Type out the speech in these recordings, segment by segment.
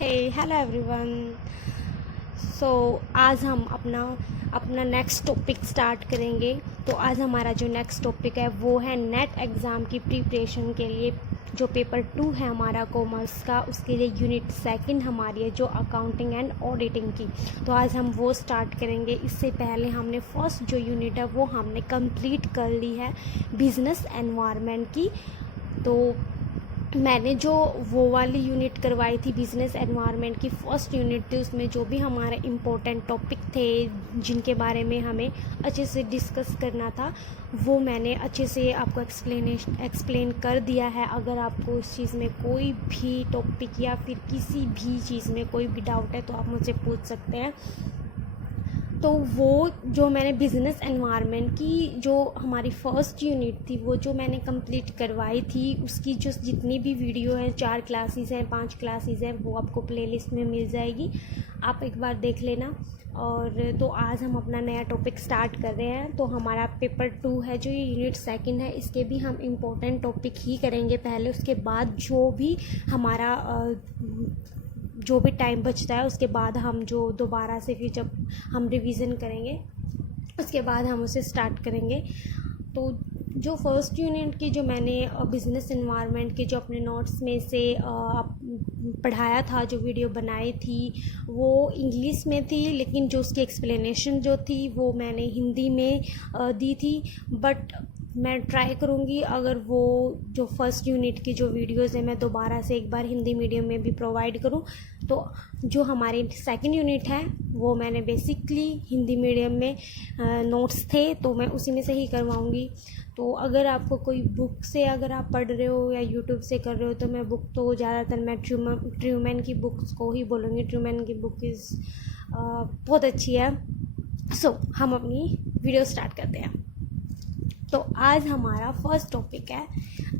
हे hello everyone. सो आज हम अपना अपना नेक्स्ट टॉपिक स्टार्ट करेंगे। तो आज हमारा जो नेक्स्ट टॉपिक है वो है नेट एग्ज़ाम की प्रिपरेशन के लिए जो पेपर 2 है हमारा कॉमर्स का, उसके लिए यूनिट सेकंड हमारी है जो अकाउंटिंग एंड ऑडिटिंग की। तो आज हम वो स्टार्ट करेंगे। इससे पहले हमने फर्स्ट जो यूनिट है वो हमने कंप्लीट कर ली है बिजनेस एनवायरनमेंट की। तो मैंने जो वो वाली यूनिट करवाई थी बिज़नेस एनवायरनमेंट की फर्स्ट यूनिट थी, उसमें जो भी हमारे इम्पोर्टेंट टॉपिक थे जिनके बारे में हमें अच्छे से डिस्कस करना था वो मैंने अच्छे से आपको एक्सप्लेन कर दिया है। अगर आपको उस चीज़ में कोई भी टॉपिक या फिर किसी भी चीज़ में कोई भी डाउट है तो आप मुझसे पूछ सकते हैं। तो वो जो मैंने बिज़नेस एनवायरनमेंट की जो हमारी फ़र्स्ट यूनिट थी वो जो मैंने कंप्लीट करवाई थी, उसकी जो जितनी भी वीडियो हैं 4 क्लासेस हैं 5 क्लासेस हैं वो आपको प्लेलिस्ट में मिल जाएगी, आप एक बार देख लेना। और तो आज हम अपना नया टॉपिक स्टार्ट कर रहे हैं। तो हमारा पेपर 2 है जो ये यूनिट सेकंड है, इसके भी हम इम्पोर्टेंट टॉपिक ही करेंगे पहले, उसके बाद जो भी हमारा जो भी टाइम बचता है उसके बाद हम जो दोबारा से फिर जब हम रिवीजन करेंगे उसके बाद हम उसे स्टार्ट करेंगे। तो जो फर्स्ट यूनिट की जो मैंने बिज़नेस एनवायरनमेंट के जो अपने नोट्स में से पढ़ाया था, जो वीडियो बनाई थी वो इंग्लिश में थी, लेकिन जो उसकी एक्सप्लेनेशन जो थी वो मैंने हिंदी में दी थी। बट मैं ट्राई करूँगी अगर वो जो फर्स्ट यूनिट की जो वीडियोज़ है मैं दोबारा से एक बार हिंदी मीडियम में भी प्रोवाइड करूँ। तो जो हमारी सेकंड यूनिट है वो मैंने बेसिकली हिंदी मीडियम में नोट्स थे तो मैं उसी में से ही करवाऊँगी। तो अगर आपको कोई बुक से अगर आप पढ़ रहे हो या यूट्यूब से कर रहे हो तो मैं बुक तो ज़्यादातर मैं ट्रूमैन की बुक्स को ही बोलूँगी। ट्रूमैन की बुक इज़ बहुत अच्छी है। सो हम अपनी वीडियो स्टार्ट करते हैं। तो आज हमारा फर्स्ट टॉपिक है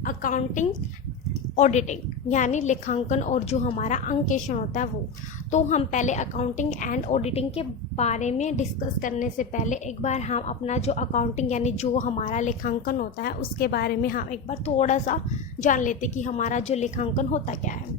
अकाउंटिंग ऑडिटिंग यानी लेखांकन और जो हमारा अंकेक्षण होता है वो। तो हम पहले अकाउंटिंग एंड ऑडिटिंग के बारे में डिस्कस करने से पहले एक बार हम अपना जो अकाउंटिंग यानी जो हमारा लेखांकन होता है उसके बारे में हम एक बार थोड़ा सा जान लेते कि हमारा जो लेखांकन होता क्या है।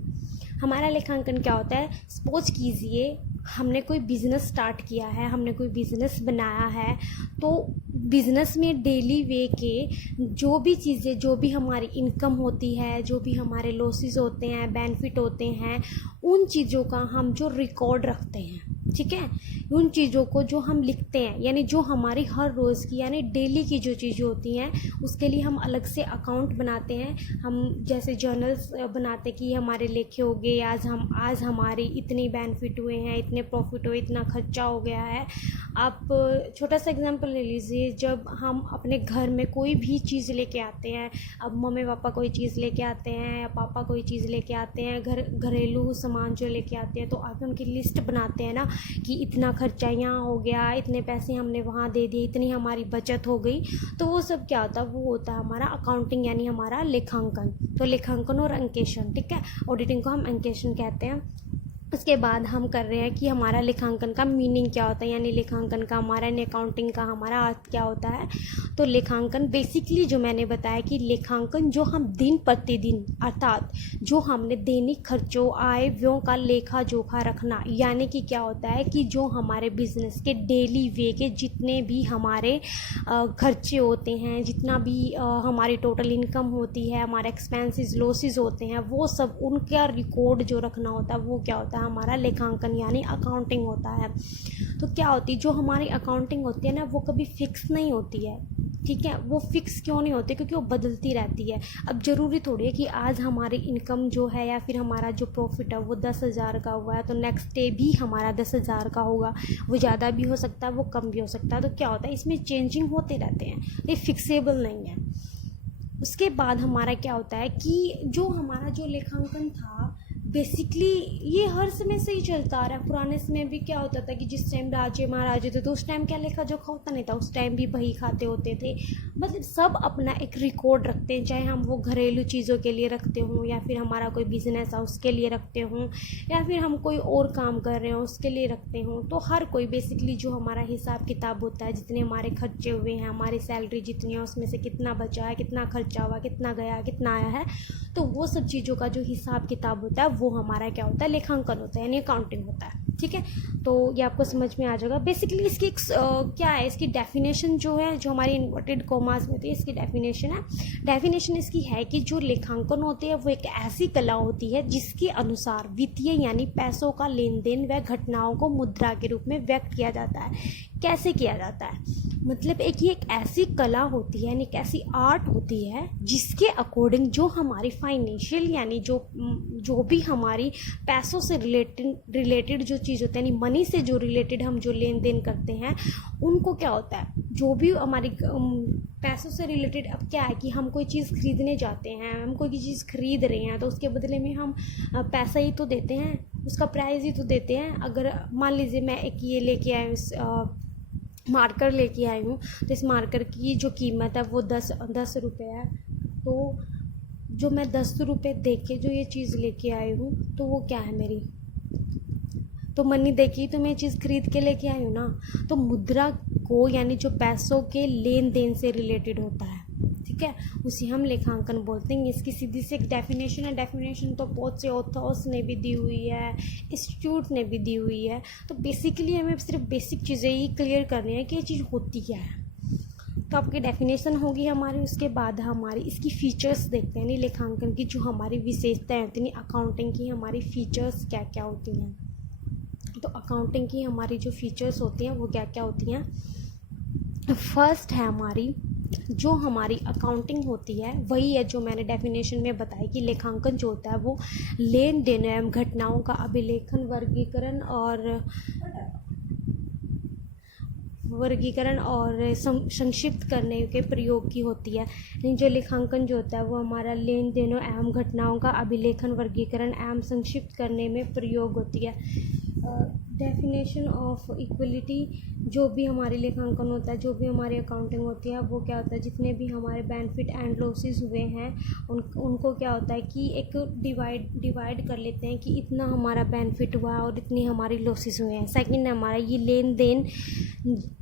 हमारा लेखांकन क्या होता है, सपोज कीजिए हमने कोई बिज़नेस स्टार्ट किया है, हमने कोई बिज़नेस बनाया है, तो बिज़नेस में डेली वे के जो भी चीज़ें जो भी हमारी इनकम होती है, जो भी हमारे लॉसेस होते हैं, बेनिफिट होते हैं, उन चीज़ों का हम जो रिकॉर्ड रखते हैं, ठीक है, उन चीज़ों को जो हम लिखते हैं यानी जो हमारी हर रोज़ की यानी डेली की जो चीज़ें होती हैं उसके लिए हम अलग से अकाउंट बनाते हैं। हम जैसे जर्नल्स बनाते कि हमारे लेखे हो गए, आज हमारी इतनी बेनिफिट हुए हैं, इतने प्रॉफिट हुए, इतना खर्चा हो गया है। आप छोटा सा एग्जांपल ले लीजिए, जब हम अपने घर में कोई भी चीज़ लेके आते हैं, अब मम्मी पापा कोई चीज़ लेके आते हैं या पापा कोई चीज़ लेके आते हैं, घरेलू सामान जो लेके आते हैं, तो आप उनकी लिस्ट बनाते हैं ना कि इतना खर्चा यहाँ हो गया, इतने पैसे हमने वहाँ दे दिए, इतनी हमारी बचत हो गई। तो वो सब क्या होता है, वो होता है हमारा अकाउंटिंग यानी हमारा लेखांकन। तो लेखांकन और अंकेक्षण, ठीक है, ऑडिटिंग को हम अंकेक्षण कहते हैं। उसके बाद हम कर रहे हैं कि हमारा लेखांकन का मीनिंग क्या होता है यानी लेखांकन का हमारा यानी अकाउंटिंग का हमारा अर्थ क्या होता है। तो लेखांकन बेसिकली जो मैंने बताया कि लेखांकन जो हम दिन प्रतिदिन अर्थात जो हमने दैनिक खर्चों आय व्ययों का लेखा जोखा रखना, यानी कि क्या होता है कि जो हमारे बिजनेस के डेली वे के जितने भी हमारे खर्चे होते हैं, जितना भी हमारी टोटल इनकम होती है, हमारे एक्सपेंसेस लॉसेस होते हैं, वो सब उनका रिकॉर्ड जो रखना होता है वो क्या होता है हमारा लेखांकन यानी अकाउंटिंग होता है। तो क्या होती है जो हमारी अकाउंटिंग होती है ना वो कभी फिक्स नहीं होती है, ठीक है। वो फिक्स क्यों नहीं होती, क्योंकि वो बदलती रहती है। अब ज़रूरी थोड़ी है कि आज हमारी इनकम जो है या फिर हमारा जो प्रॉफिट है वो 10,000 का हुआ है तो नेक्स्ट डे भी हमारा 10,000 का होगा। वो ज़्यादा भी हो सकता है, वो कम भी हो सकता है। तो क्या होता है इसमें चेंजिंग होते रहते हैं, ये फिक्सेबल नहीं है। उसके बाद हमारा क्या होता है कि जो हमारा जो लेखांकन था बेसिकली ये हर समय से ही चलता आ रहा है। पुराने समय भी क्या होता था कि जिस टाइम राजे महाराजे थे तो उस टाइम क्या लेखा जोखा होता नहीं था, उस टाइम भी बही खाते होते थे। मतलब सब अपना एक रिकॉर्ड रखते हैं, चाहे हम वो घरेलू चीज़ों के लिए रखते हों या फिर हमारा कोई बिजनेस है उसके लिए रखते हों या फिर हम कोई और काम कर रहे हो उसके लिए रखते हों। तो हर कोई बेसिकली जो हमारा हिसाब किताब होता है, जितने हमारे खर्चे हुए हैं, हमारी सैलरी जितनी है उसमें से कितना बचा है, कितना खर्चा हुआ, कितना गया, कितना आया है, तो वो सब चीज़ों का जो हिसाब किताब होता है वो हमारा क्या होता है, लेखांकन होता है, यानी अकाउंटिंग होता है। ठीक है, तो ये आपको समझ में आ जाएगा। बेसिकली इसकी एक क्या है, इसकी डेफिनेशन जो है, जो हमारी इन्वर्टेड कॉमास में होती है, इसकी डेफिनेशन है। डेफिनेशन इसकी है कि जो लेखांकन होती है वो एक ऐसी कला होती है जिसके अनुसार वित्तीय यानी पैसों का लेन देन व घटनाओं को मुद्रा के रूप में व्यक्त किया जाता है। कैसे किया जाता है, मतलब ये एक ऐसी कला होती है, यानी एक ऐसी आर्ट होती है जिसके अकॉर्डिंग जो हमारी फाइनेंशियल यानी जो भी हमारी पैसों से रिलेटेड जो चीज़ होती है, यानी मनी से जो रिलेटेड हम जो लेन देन करते हैं उनको क्या होता है, जो भी हमारी पैसों से रिलेटेड। अब क्या है कि हम कोई चीज़ खरीदने जाते हैं, हम कोई चीज़ खरीद रहे हैं तो उसके बदले में हम पैसा ही तो देते हैं, उसका प्राइस ही तो देते हैं। अगर मान लीजिए मैं एक ये लेके आया हूँ, मार्कर लेके आई हूँ, तो इस मार्कर की जो कीमत है वो 10 रुपये है। तो जो मैं 10 रुपये दे के जो ये चीज़ लेके आई हूँ तो वो क्या है, मेरी तो मनी देखी तो मैं चीज़ खरीद के लेके आई हूँ ना। तो मुद्रा को यानी जो पैसों के लेन देन से रिलेटेड होता है, ठीक है, उसे हम लेखांकन बोलते हैं। इसकी सीधी सी एक डेफिनेशन है। डेफिनेशन तो बहुत से ऑथर्स ने भी दी हुई है, इंस्टीट्यूट ने भी दी हुई है। तो बेसिकली हमें सिर्फ बेसिक चीज़ें ही क्लियर करनी है कि ये चीज़ होती क्या है। तो आपकी डेफिनेशन होगी हमारी, उसके बाद हमारी इसकी फ़ीचर्स देखते हैं, नहीं लेखांकन की जो हमारी विशेषताएं होती हैं, अकाउंटिंग की हमारी फ़ीचर्स क्या क्या होती हैं। तो अकाउंटिंग की हमारी जो फ़ीचर्स होती हैं वो क्या क्या होती हैं। फर्स्ट है हमारी जो हमारी अकाउंटिंग होती है वही है जो मैंने डेफिनेशन में बताई कि लेखांकन जो होता है वो लेन देन एवं घटनाओं का अभिलेखन, वर्गीकरण और संक्षिप्त करने के प्रयोग की होती है। लेकिन जो लेखांकन जो होता है वो हमारा लेन देनों एवं घटनाओं का अभिलेखन, वर्गीकरण एवं संक्षिप्त करने में प्रयोग होती है। डेफिनेशन ऑफ इक्वलिटी, जो भी हमारे लेखांकन होता है, जो भी हमारी अकाउंटिंग होती है वो क्या होता है, जितने भी हमारे बेनिफिट एंड लॉसेस हुए हैं उनको क्या होता है कि एक डिवाइड कर लेते हैं कि इतना हमारा बेनिफिट हुआ और इतनी हमारी लॉसेस हुए हैं। सेकंड हमारा ये लेन देन,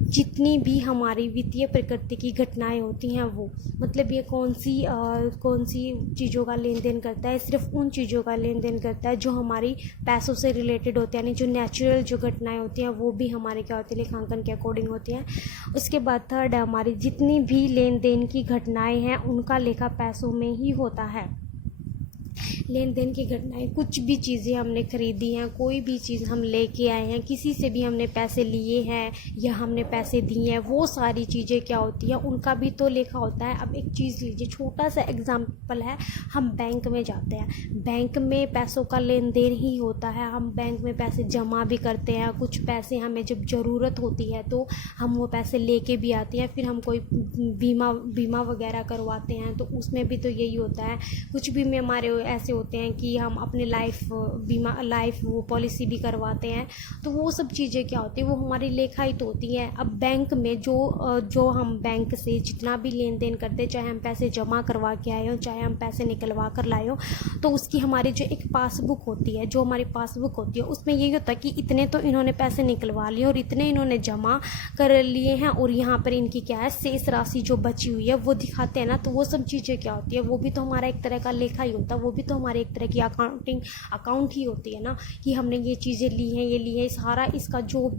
जितनी भी हमारी वित्तीय प्रकृति की घटनाएं होती हैं वो, मतलब ये कौन सी चीज़ों का लेन देन करता है, सिर्फ उन चीज़ों का लेन देन करता है जो हमारी पैसों से रिलेटेड होते हैं, यानी जो नेचुरल जो घटनाएं होती हैं वो भी हमारे क्या होती है, लेखांकन के अकॉर्डिंग होती हैं। उसके बाद थर्ड है हमारी जितनी भी लेन देन की घटनाएं हैं उनका लेखा पैसों में ही होता है। लेन देन की घटनाएं, कुछ भी चीज़ें हमने खरीदी हैं, कोई भी चीज़ हम लेके आए हैं, किसी से भी हमने पैसे लिए हैं या हमने पैसे दिए हैं, वो सारी चीज़ें क्या होती हैं, उनका भी तो लेखा होता है। अब एक चीज़ लीजिए, छोटा सा एग्जांपल है, हम बैंक में जाते हैं, बैंक में पैसों का लेन देन ही होता है। हम बैंक में पैसे जमा भी करते हैं, कुछ पैसे हमें जब ज़रूरत होती है तो हम वो पैसे लेके भी आते हैं। फिर हम कोई बीमा वगैरह करवाते हैं तो उसमें भी तो यही होता है। कुछ भी में हमारे ऐसे होते हैं कि हम अपने लाइफ वो पॉलिसी भी करवाते हैं। तो वो सब चीज़ें क्या होती है, वो हमारी लेखा ही तो होती हैं। अब बैंक में जो हम बैंक से जितना भी लेन देन करते हैं, चाहे हम पैसे जमा करवा के आए हो, चाहे हम पैसे निकलवा कर लाए हो, तो उसकी हमारी जो एक पासबुक होती है, जो हमारी पासबुक होती है उसमें यही होता है कि इतने तो इन्होंने पैसे निकलवा लिए और इतने इन्होंने जमा कर लिए हैं और यहाँ पर इनकी क्या है, शेष राशि जो बची हुई है वो दिखाते हैं ना। तो वो सब चीज़ें क्या होती है, वो भी तो हमारा एक तरह का लेखा ही होता है, वो भी तो हमारे एक तरह की अकाउंट ही होती है ना, कि हमने ये चीज़ें ली हैं, ये ली है, सारा इसका जो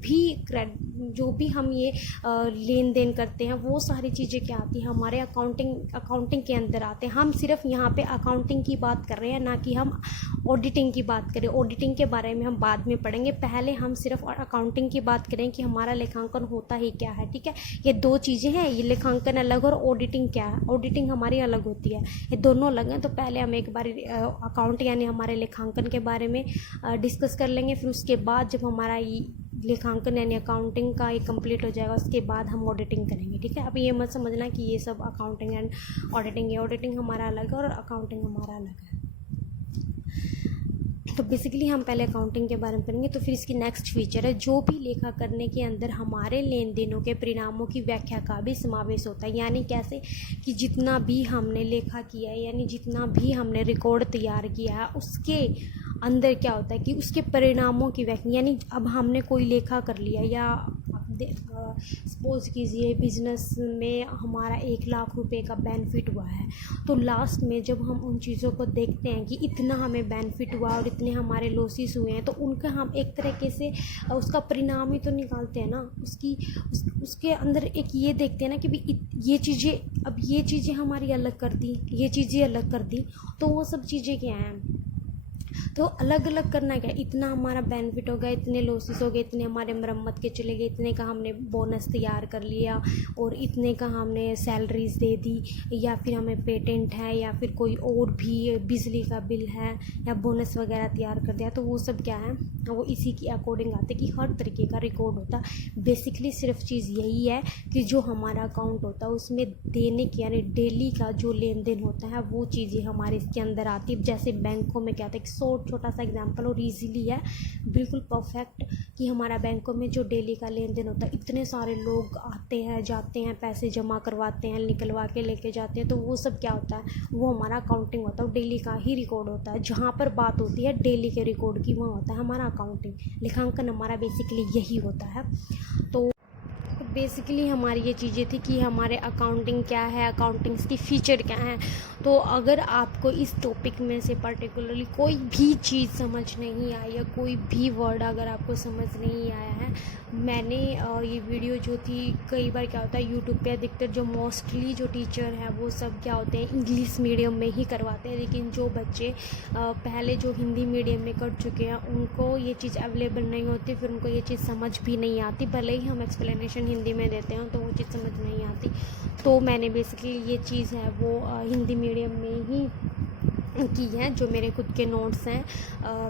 भी हम ये लेन देन करते हैं वो सारी चीज़ें क्या आती हैं, हमारे अकाउंटिंग के अंदर आते हैं। हम सिर्फ यहाँ पे अकाउंटिंग की बात कर रहे हैं, ना कि हम ऑडिटिंग की बात करें। ऑडिटिंग के बारे में हम बाद में पढ़ेंगे, पहले हम सिर्फ अकाउंटिंग की बात करें कि हमारा लेखांकन होता ही क्या है। ठीक है, ये दो चीज़ें हैं, ये लेखांकन अलग और ऑडिटिंग क्या है, ऑडिटिंग हमारी अलग होती है, ये दोनों अलग हैं। तो पहले हम एक बार अकाउंट यानी हमारे लेखांकन के बारे में डिस्कस कर लेंगे। फिर उसके बाद जब हमारा लेखांकन यानी अकाउंटिंग का ये कंप्लीट हो जाएगा उसके बाद हम ऑडिटिंग करेंगे। ठीक है, अब ये मत समझना कि ये सब अकाउंटिंग एंड ऑडिटिंग है, ऑडिटिंग हमारा अलग है और अकाउंटिंग हमारा अलग है। तो बेसिकली हम पहले अकाउंटिंग के बारे में पढ़ेंगे, तो फिर इसकी नेक्स्ट फीचर है जो भी लेखा करने के अंदर हमारे लेन देनों के परिणामों की व्याख्या का भी समावेश होता है। यानी कैसे कि जितना भी हमने लेखा किया है, यानी जितना भी हमने रिकॉर्ड तैयार किया है, उसके अंदर क्या होता है कि उसके परिणामों की व्याख्या, यानी अब हमने कोई लेखा कर लिया, या सपोज़ कीजिए बिज़नेस में हमारा 1 लाख रुपए का बेनिफिट हुआ है, तो लास्ट में जब हम उन चीज़ों को देखते हैं कि इतना हमें बेनिफिट हुआ और इतने हमारे लॉसेस हुए हैं, तो उनका हम एक तरीके से उसका परिणाम ही तो निकालते हैं ना, उसके अंदर एक ये देखते हैं ना कि भाई ये चीज़ें, अब ये चीज़ें हमारी अलग कर दी, ये चीज़ें अलग कर दी, तो वो सब चीज़ें क्या हैं, तो अलग अलग करना क्या, इतना हमारा बेनिफिट हो गया, इतने लॉसेस हो गए, इतने हमारे मरम्मत के चले गए, इतने का हमने बोनस तैयार कर लिया, और इतने का हमने सैलरीज दे दी, या फिर हमें पेटेंट है, या फिर कोई और भी बिजली का बिल है, या बोनस वगैरह तैयार कर दिया, तो वो सब क्या है, वो इसी की अकॉर्डिंग आते कि हर तरीके का रिकॉर्ड होता है। बेसिकली सिर्फ चीज़ यही है कि जो हमारा अकाउंट होता है उसमें देने की, यानी डेली का जो लेन देन होता है, वो चीज़ें हमारे इसके अंदर आती है। जैसे बैंकों में क्या होता है कि छोटा सा एग्जांपल और इजीली है, बिल्कुल परफेक्ट, कि हमारा बैंकों में जो डेली का लेन देन होता है, इतने सारे लोग आते हैं जाते हैं, पैसे जमा करवाते हैं, निकलवा के लेके जाते हैं, तो वो सब क्या होता है, वो हमारा अकाउंटिंग होता है, डेली का ही रिकॉर्ड होता है। जहाँ पर बात होती है डेली के रिकॉर्ड की, वहाँ होता है हमारा अकाउंटिंग, लेखांकन हमारा बेसिकली यही होता है। तो बेसिकली हमारी ये चीज़ें थी कि हमारे अकाउंटिंग क्या है, अकाउंटिंग्स की फ़ीचर क्या है। तो अगर आपको इस टॉपिक में से पर्टिकुलरली कोई भी चीज़ समझ नहीं आई, या कोई भी वर्ड अगर आपको समझ नहीं आया है, मैंने ये वीडियो जो थी, कई बार क्या होता है यूट्यूब पे अधिकतर जो मोस्टली जो टीचर हैं वो सब क्या होते हैं इंग्लिश मीडियम में ही करवाते हैं, लेकिन जो बच्चे पहले जो हिंदी मीडियम में कर चुके हैं उनको ये चीज़ अवेलेबल नहीं होती, फिर उनको ये चीज़ समझ भी नहीं आती, भले ही हम एक्सप्लेनेशन हिंदी में देते हैं तो वो चीज़ समझ नहीं आती। तो मैंने बेसिकली ये चीज़ है वो हिंदी मीडियम में ही की है, जो मेरे खुद के नोट्स हैं,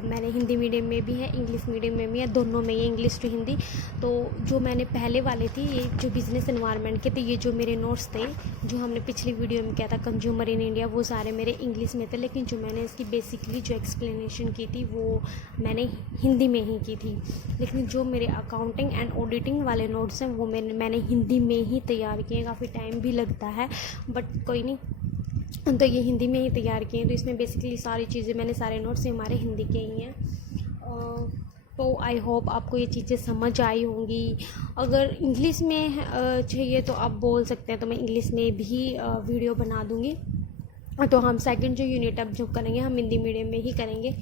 मैंने हिंदी मीडियम में भी है, इंग्लिश मीडियम में भी है, दोनों में ही, इंग्लिश टू हिंदी। तो जो मैंने पहले वाले थी, ये जो बिज़नेस एनवायरनमेंट के थे, ये जो मेरे नोट्स थे जो हमने पिछली वीडियो में किया था कंज्यूमर इन इंडिया, वो सारे मेरे इंग्लिश में थे, लेकिन जो मैंने इसकी बेसिकली जो एक्सप्लेनेशन की थी वो मैंने हिंदी में ही की थी। लेकिन जो मेरे अकाउंटिंग एंड ऑडिटिंग वाले नोट्स हैं वो मैंने हिंदी में ही तैयार किए। काफ़ी टाइम भी लगता है, बट कोई नहीं, तो ये हिंदी में ही तैयार किए हैं। तो इसमें बेसिकली सारी चीज़ें, मैंने सारे नोट्स हमारे हिंदी के ही हैं। तो आई होप आपको ये चीज़ें समझ आई होंगी। अगर इंग्लिश में चाहिए तो आप बोल सकते हैं, तो मैं इंग्लिश में भी वीडियो बना दूँगी। तो हम सेकंड जो यूनिट अब जो करेंगे हम हिंदी मीडियम में ही करेंगे।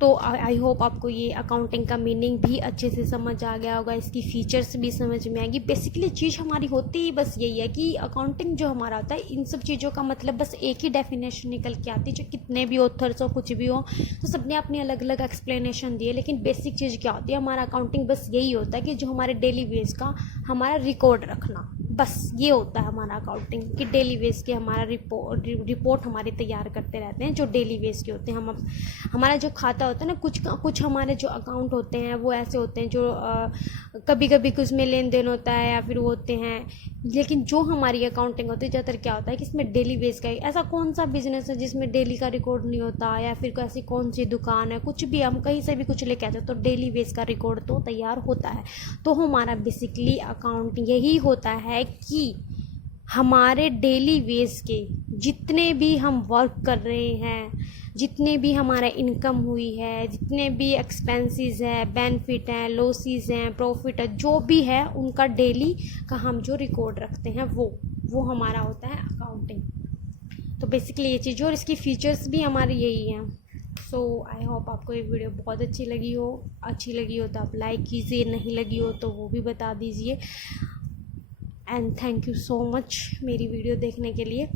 तो आई होप आपको ये अकाउंटिंग का मीनिंग भी अच्छे से समझ आ गया होगा, इसकी फ़ीचर्स भी समझ में आएगी। बेसिकली चीज़ हमारी होती ही बस यही है कि अकाउंटिंग जो हमारा होता है, इन सब चीज़ों का मतलब बस एक ही डेफिनेशन निकल के आती है, जो कितने भी ऑथर्स हो कुछ भी हो, तो सबने अपनी अलग अलग एक्सप्लेनेशन दी है, लेकिन बेसिक चीज़ क्या होती है, हमारा अकाउंटिंग बस यही होता है कि जो हमारे डेली बेस का हमारा रिकॉर्ड रखना, बस ये होता है हमारा अकाउंटिंग, कि डेली बेस के हमारा रिपोर्ट हमारे तैयार करते रहते हैं, जो डेली बेस के होते हैं। हम हमारा जो खाता होता है ना, कुछ हमारे जो अकाउंट होते हैं वो ऐसे होते हैं जो कभी कभी कुछ में लेन देन होता है या फिर वो होते हैं, लेकिन जो हमारी अकाउंटिंग होती है ज़्यादातर क्या होता है कि इसमें डेली बेस का, ऐसा कौन सा बिजनेस है जिसमें डेली का रिकॉर्ड नहीं होता, या फिर ऐसी कौन सी दुकान है, कुछ भी हम कहीं से भी कुछ लेके आते हैं तो डेली बेस का रिकॉर्ड तो तैयार होता है। तो हमारा बेसिकली अकाउंट यही होता है कि हमारे डेली बेस के जितने भी हम वर्क कर रहे हैं, जितने भी हमारा इनकम हुई है, जितने भी एक्सपेंसेस है, बेनिफिट हैं, लॉसेस हैं, प्रॉफिट है, जो भी है उनका डेली का हम जो रिकॉर्ड रखते हैं वो हमारा होता है अकाउंटिंग। तो बेसिकली ये चीज़, और इसकी फ़ीचर्स भी हमारे यही हैं। सो आई होप आपको ये वीडियो बहुत अच्छी लगी हो तो आप लाइक कीजिए, नहीं लगी हो तो वो भी बता दीजिए। And thank you so much मेरी वीडियो देखने के लिए।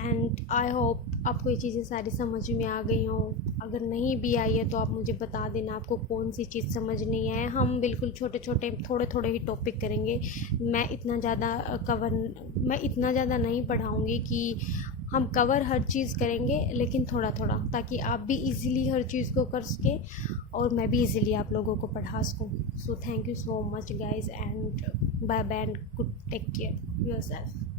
एंड आई होप आपको ये चीज़ें सारी समझ में आ गई हों। अगर नहीं भी आई है तो आप मुझे बता देना आपको कौन सी चीज़ समझ नहीं आए। हम बिल्कुल छोटे छोटे थोड़े ही टॉपिक करेंगे। मैं इतना ज़्यादा नहीं पढ़ाऊँगी कि हम कवर हर चीज़ करेंगे, लेकिन थोड़ा थोड़ा, ताकि आप भी इजीली हर चीज़ को कर सकें और मैं भी इजीली आप लोगों को पढ़ा सकूँ। So thank you so much guys, and bye bye and good take care yourself.